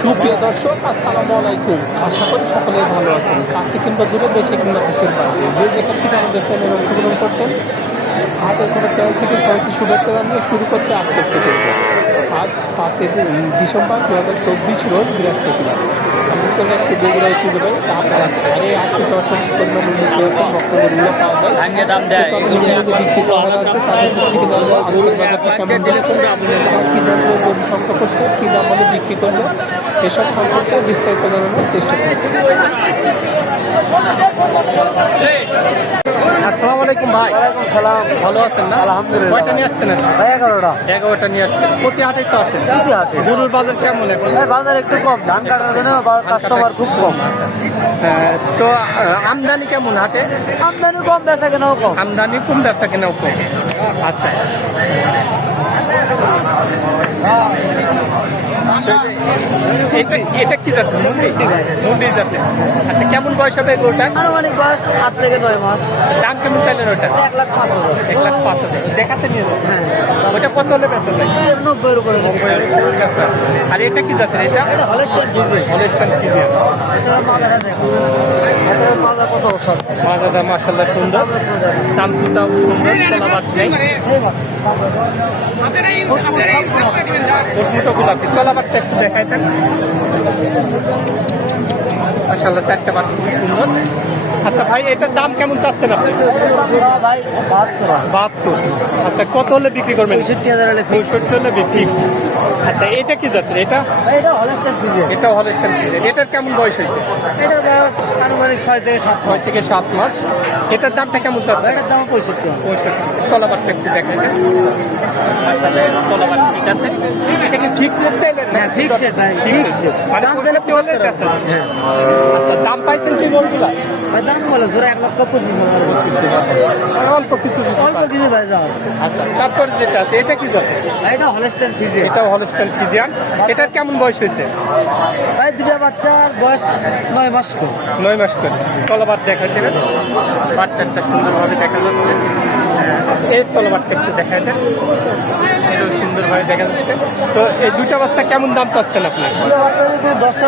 সুপ্রিয় দর্শক আসসালামু আলাইকুম। আশা করি সকলেই ভালো আছেন। কাছে কিংবা দূরে দেশে কিংবা দেশের বাইরে। যে যেখান থেকে আমাদের চ্যানেল অংশগ্রহণ করছেন হাতের কোনো চ্যানেল থেকে সবাইকে শুভেচ্ছা জানিয়ে শুরু করছে আজকের থেকে আজ পাঁচই ডিসেম্বর দু হাজার চব্বিশ রোজ বৃহস্পতিবার। আমি চলে আসছি বগুড়া তুলে দেয়। আপনারা আর আজকে দর্শক বক্তব্যগুলো পাওয়া যায় তাদের থেকে বাজারটা কেমন যাচ্ছে কী দাম বিক্রি করবে? এসব সম্পর্কে বিস্তারিত জানানোর চেষ্টা করব। আসসালামু আলাইকুম ভাই। ওয়ালাইকুম সালাম। ভালো আছেন না? আলহামদুলিল্লাহ। কয়টা নিয়ে আসছেন? ভাই এগারোটা। এগারোটা নিয়ে আসছেন। প্রতি হাটে তো আসেন? প্রতি হাটে। গরুর বাজার কেমন এখন? বাজার একটু কম। ধান কাটার জন্য কাস্টমার খুব কম। আহ, তো আমদানি কেমন হাটে? আমদানি কম বেচা কেনাও কম। আমদানি কম বেচা কেনাও কম। আচ্ছা। এটা এটা কি জাতের মুন্ডি? মুন্ডি জাতের আচ্ছা কেমন বয়স হবে গরুটা? আনুমানিক বয়স আট থেকে নয় মাস। দাম কেমন চাইলেন ওটা? এক লাখ পাঁচ হাজার। এক লাখ পাঁচ হাজার। দেখাতে নিয়ে হ্যাঁ। ওটা কত হলে বেচা যায়? নব্বইয়ের উপরে আর এটা কি জাতের এটা? দেখো। কত ওষুধ মাজাদা মাসাল্লাহ সুন্দর। দাম চুতাও সুন্দর কোলাবাট নেই। মুটো গোলাপি কলাবাটটা একটু দেখাই দেন। মাসাল্লাহ চারটে বাট খুব সুন্দর। আচ্ছা ভাই এটার দাম কেমন চাচ্ছেন আপনি? ভাই বাহাত্তর। আচ্ছা কত হলে বিক্রি করবেন? পঁয়ষট্টি হাজার হলে পঁয়ষট্টি হলে ফিক্স আচ্ছা এটা কি জাতের? এটা? এটা হলস্টার ফিজে এটা হলস্টার ফিজিয়ান এটার কেমন বয়স হয়েছে? এটার বয়স আনুমানিক ছয় থেকে সাত ছয় থেকে সাত মাস। এটার দামটা কেমন চাচ্ছে এটার দাম পঁয়ষট্টি পঁয়ষট্টি। কলাবারটা একটু দেখেন আসলে কলাবার ঠিক আছে। এটা কি ফিক্স রেট চাইলেন হ্যাঁ ফিক্স রেট ভাই ফিক্স রেট মানে দাম চাইলে যাবে। হ্যাঁ। আচ্ছা দাম পাইছেন কি বলগুলা ভাই দাম বলে জোরে এক লক্ষ পঁচিশ হাজার অল্প কিছু অল্প কিছু ভাই যা আছে আচ্ছা তারপর যেটা আছে এটা কি যাবে ভাই এটা হলস্টেন ফিজে এটাও হলস্টাইন ফিজিয়ান এটার কেমন বয়স হয়েছে? ভাই দুটা বাচ্চার বয়স নয় মাস করে নয় মাস করে তলাবার দেখা দেবেন। বাচ্চাটা সুন্দরভাবে দেখা যাচ্ছে। এই তলাবারটা একটু দেখা দেন। এটাও সুন্দরভাবে দেখা যাচ্ছে। তো এই দুইটা বাচ্চা কেমন দাম চাচ্ছেন আপনি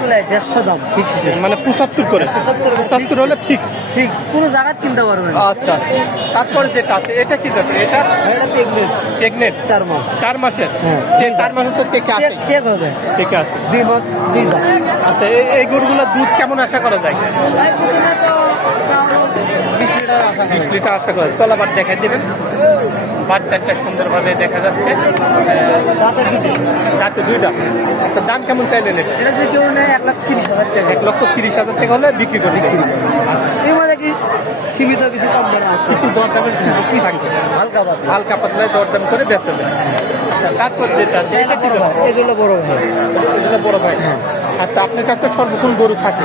পেলে দেড়শো দাম ফিক্স মানে পঁচাত্তর করে? 75 পঁচাত্তর হলে ফিক্স ফিক্স কোনো জায়গায় কিনতে পারবে আচ্ছা তারপরে যেটা আছে এটা কি যাচ্ছে এটা প্রেগনেন্ট প্রেগনেন্ট চার মাস। চার মাসের? হ্যাঁ। সে চার মাসে তো চেকে আসে চেক হবে। চেকে আসে। দুই মাস দুই দাম। আচ্ছা এই এই গরুগুলোর দুধ কেমন আশা করা যায়? বিশ লিটার আশা করি যায়। তলাবার দেখাই দেবেন। বাচ্চাটা সুন্দরভাবে দেখা যাচ্ছে। দাঁতে দুইটা। আচ্ছা দাম কেমন চাইলেন এটা? এটা যদি এক লাখ তিরিশ হাজার টাকা। এক লক্ষ তিরিশ হাজার টাকা হলে বিক্রি করে বিক্রি আচ্ছা। এর মধ্যে কি সীমিত কিছু কম করে আছে? কিছু দরদামের হালকা পাতলা। হালকা পাতলায় দরদাম করে বেচা যায়। আচ্ছা তারপর যেটা আছে এটা কি এগুলো বড় ভাই। এটা বড় ভাই। আচ্ছা আপনার কাছে সর্বক্ষণ গরু থাকে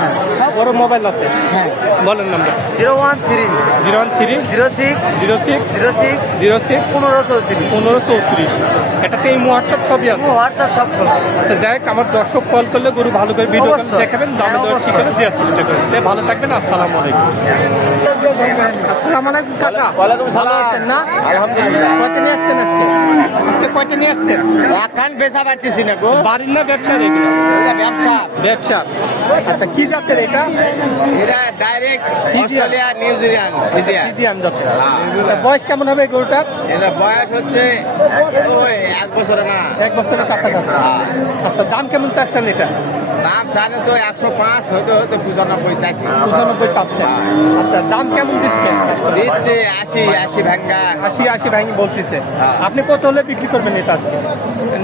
বড় মোবাইল আছে। হ্যাঁ। বলেন number zero one three. Zero one three. Zero six. Zero six. Zero six. Zero six. পনেরো চৌত্রিশ। পনেরো চৌত্রিশ। এটাতে এই হোয়াটসঅ্যাপ ছবি আছে? হোয়াটসঅ্যাপ সব আচ্ছা যাই হোক, আমার দর্শক কল করলে গরু ভালো করে ভিডিও দেখাবেন দামে হ্যাঁ, দেওয়ার ঠিক করে দেওয়ার চেষ্টা করেন তাই ভালো থাকবেন আসসালামু আলাইকুম। আসসালামু আলাইকুম কাকা। ওয়ালাইকুম সালাম। না? আলহামদুলিল্লাহ। কয়টা নিয়ে আসছেন আজকে? আজকে কয়টা নিয়ে আসছেন এখন বেচা পারতেছি না গো। বাড়ির না ব্যবসা ব্যবসা। ব্যবসা। আচ্ছা কি জাতের এটা? এটা direct Australia New Zealand Fijian. Fijian জাতের। আচ্ছা, বয়স কেমন হবে গরুটার? এটা বয়স হচ্ছে ওই এক বছর না। এক বছরের কাছাকাছি। আচ্ছা দাম কেমন চাচ্ছেন এটা? দাম সাড়ে তো একশো পাঁচ হয়তো হয়তো পঁচানব্বই চাইছি। পঁচানব্বই চাচ্ছেন। আচ্ছা দাম কেমন দিচ্ছেন দিচ্ছে আশি আশি ভাঙ্গা। আশি আশি ভাঙি বলতেছে। হ্যাঁ। আপনি কত হলে বিক্রি করবেন এটা আজকে?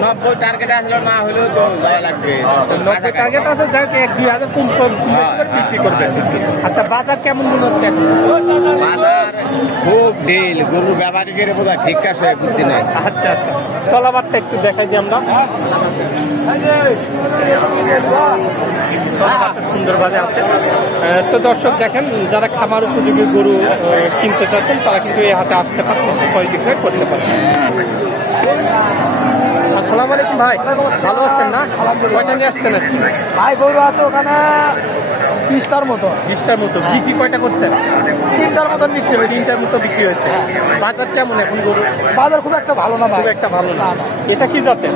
নব্বই টার্গেট আসলে না হলেও তো যাওয়া লাগবে। নব্বই টার্গেট আছে যাই এক দুই হাজার কম বিক্রি করবেন। আচ্ছা বাজার কেমন মনে হচ্ছে বাজার খুব ডিল গরু ব্যাপারীদের বোধ হয় ভিক্ষাস হয়ে বুদ্ধি নেই। আচ্ছা আচ্ছা। তলাবারটা একটু দেখাই দিই আমরা। সুন্দরভাবে আছে। তো দর্শক দেখেন যারা খামার উপযোগী গরু কিনতে চাচ্ছেন তারা কিন্তু এই হাটে আসতে পারেন এসে ক্রয় বিক্রয় করতে পারেন। আসসালামু আলাইকুম ভাই ভালো আছেন না? কয়টা নিয়ে আসছেন ভাই গরু আছে ওখানে বিশটার মতো। বিশটার মতো। বিক্রি কয়টা করছেন? তিনটার মতন বিক্রি হয়েছে। তিনটার মতো বিক্রি হয়েছে। বাজার কেমন এখন গরু বাজার খুব একটা ভালো না খুব একটা ভালো না। এটা কি জাতের?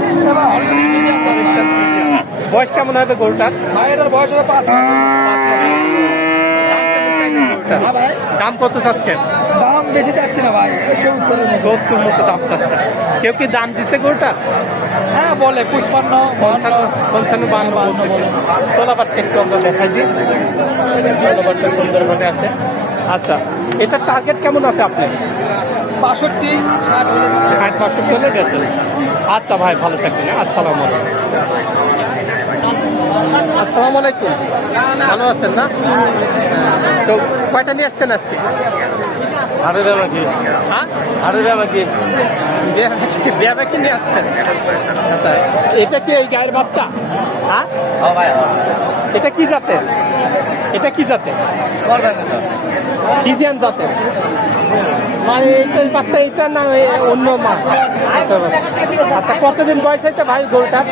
বয়স কেমন হবে গরুটার? ভাই এটার বয়স হবে পাঁচ দাম? হ্যাঁ ভাই। দাম কত চাচ্ছেন? দাম বেশি যাচ্ছে না ভাই সত্তর মতো দাম চাচ্ছে। কেউ কি দাম দিচ্ছে গরুটা হ্যাঁ বলে পুষ্পান্ন পঞ্চান্ন বান্ন বলতেছে। তোলাবারটা একটু আমরা দেখাই দিই। তোলাবারটা সুন্দরভাবে আছে। আচ্ছা এটা টার্গেট কেমন আছে আপনার বাষট্টি ষাট। ষাট বাষট্টি হলে গেছেন আচ্ছা ভাই ভালো থাকবেন। আসসালামু আলাইকুম। আসসালামু আলাইকুম। ভালো আছেন না? তো কয়টা নিয়ে আসছেন আজকে? হাটের ব্যাপার কি হ্যাঁ? হাটের ব্যাপার কি বিয়া বাকি নিয়ে আসছেন? আচ্ছা। এটা কি এই গায়ের বাচ্চা? হ্যাঁ? হ্যাঁ ভাই এটা কি জাতের? এটা কি জাতের? ফিজিয়ান জাতের। মানে এইটার বাচ্চা এটা না অন্য মা বাচ্চা। আচ্ছা কতদিন বয়স হয়েছে ভাই গরুটার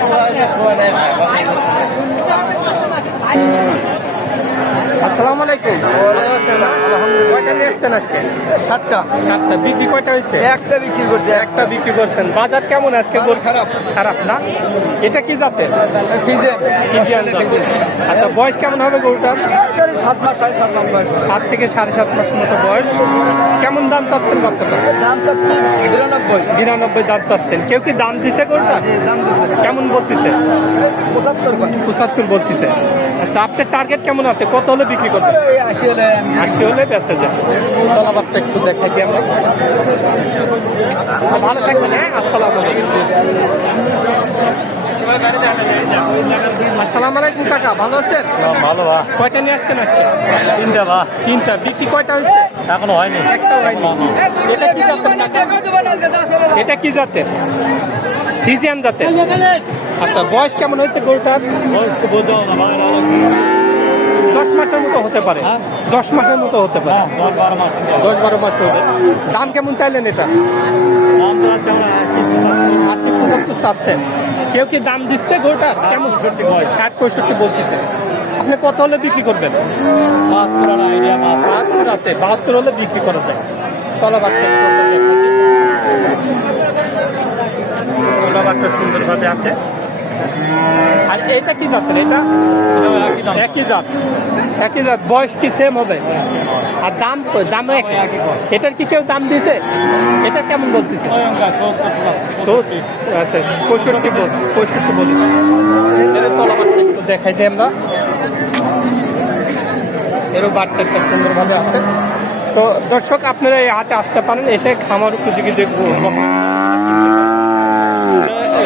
আসসালামু আলাইকুম। কয়টা নিয়ে এসছেন আজকে? ষাটটা সাতটা। বিক্রি কয়টা হয়েছে? একটা বিক্রি করছে একটা। বিক্রি করছেন। বাজার কেমন আজকে? খারাপ। খারাপ না? এটা কি ফিজিয়ান। আচ্ছা বয়স কেমন হবে গরুটার? সাত মাস সাড়ে সাত মাস। বয়স সাত থেকে সাড়ে সাত মাস মতো বয়স। কেমন দাম চাচ্ছেন বাচ্চাটা? দাম চাচ্ছি বিরানব্বই। বিরানব্বই দাম চাচ্ছেন। কেউ কি দাম দিছে গরুটা? দাম দিচ্ছে কেমন বলতেছে? পঁচাত্তর পঁচাত্তর বলতেছে। আচ্ছা আপনার টার্গেট কেমন আছে? কত হলে বিক্রি করবেন? আশি হলে আশি হলে বেচা যায়। তলাবারটা একটু দেখাই আমরা। ভালো থাকবেন হ্যাঁ? আসসালামু আলাইকুম। আসসালামু আলাইকুম কাকা। ভালো আছেন? ভালো বা কয়টা নিয়ে আসছেন আজকে? তিনটা বা তিনটা। বিক্রি কয়টা হয়েছে? এখনও হয়নি। একটাও হয়নি। এটা কি জাতের কাকা? এটা কি জাতের? ফিজিয়ান জাতের? আচ্ছা বয়স কেমন হয়েছে গরুটার? বয়স তো হবে দশ মাসের মতো হতে পারে। হ্যাঁ। দশ মাসের মতো হতে পারে। দশ বারো মাস হবে দাম কেমন চাইলেন এটা? আশি পঁচাত্তর। চাচ্ছেন। কেউ কি দাম দিচ্ছে গরুটা কেমন? ষাট পঁয়ষট্টি বলতেছে। আপনি কত হলে বিক্রি করবেন? বাহাত্তর আছে। বাহাত্তর হলে বিক্রি করা যায়। তলাবারটা সুন্দরভাবে আছে। আর এটা কি জাতের? এটা একই জাত। একই জাত। বয়স কি সেম হবে? আর দাম দাম একই। এটার কি কেউ দাম দিছে? এটা কেমন বলতেছে? আচ্ছা পঁয়ষট্টি বল পঁয়ষট্টি বলিস একটু দেখাই দিই আমরা। এরও বাচ্চাটা সুন্দরভাবে আছে। তো দর্শক আপনারা এই হাটে আসতে পারেন এসে খামার উপযোগী যে গরু-